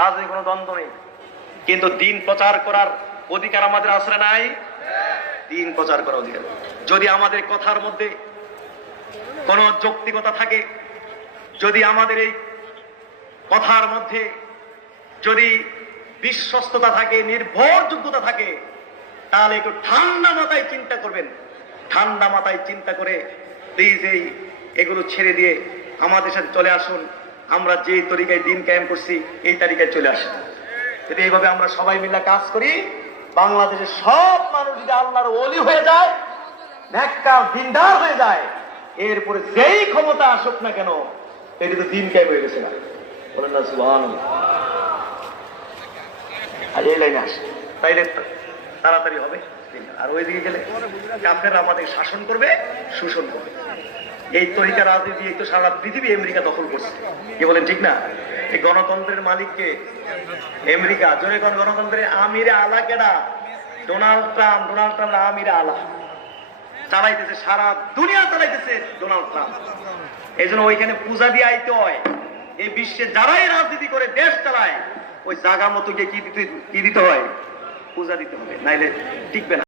রাজনীতি কোনো দ্বন্দ্ব নেই, কিন্তু দিন প্রচার করার অধিকার আমাদের আসলে নাই। দিন প্রচার করার অধিকার, যদি আমাদের কথার মধ্যে কোনো যৌক্তিকতা থাকে, যদি আমাদের এই কথার মধ্যে যদি বিশ্বস্ততা থাকে, নির্ভরযোগ্যতা থাকে, তাহলে একটু ঠান্ডা মাথায় চিন্তা করবেন। ঠান্ডা মাথায় চিন্তা করে প্লিজ এগুলো ছেড়ে দিয়ে আমাদের সাথে চলে আসুন। আমরা যে তরিকায় দিন কায়েম করছি এই তালিকায় চলে আসুন। যদি এইভাবে আমরা সবাই মিলে কাজ করি, বাংলাদেশের সব মানুষ যদি আল্লাহর ওলি হয়ে যায়, নেককার দিনদার হয়ে যায়, এরপরে যেই ক্ষমতা আসুক না কেন, এটি তো দিন কায়েম হয়ে গেছে না। বলেন না সুবহানাল্লাহ। আর এই লাইনে আসে, তাইলে তাড়াতাড়ি হবে। আর ওইদিকে গেলে কাফেররা আমাদের শাসন করবে, শোষণ করবে। এই তরিকা রাজনীতি তো সারা পৃথিবী আমেরিকা দখল করছে, কি বলেন ঠিক না? এই গণতন্ত্রের মালিককে আমেরিকা, জোরে কোন গণতন্ত্রের আমিরে আলা কেডা? Donald Trump. ডোনাল্ড ট্রাম্প আমিরে আলা চালাইতেছে, সারা দুনিয়া চালাইতেছে ডোনাল্ড ট্রাম্প। এই জন্য ওইখানে পূজা দিয়ে আইতে হয়। এই বিশ্বে যারাই রাজনীতি করে দেশ চালায়, ওই জায়গা মতো গিয়ে কি দিতে হয়? পূজা দিতে হবে, নাইলে টিকবে না।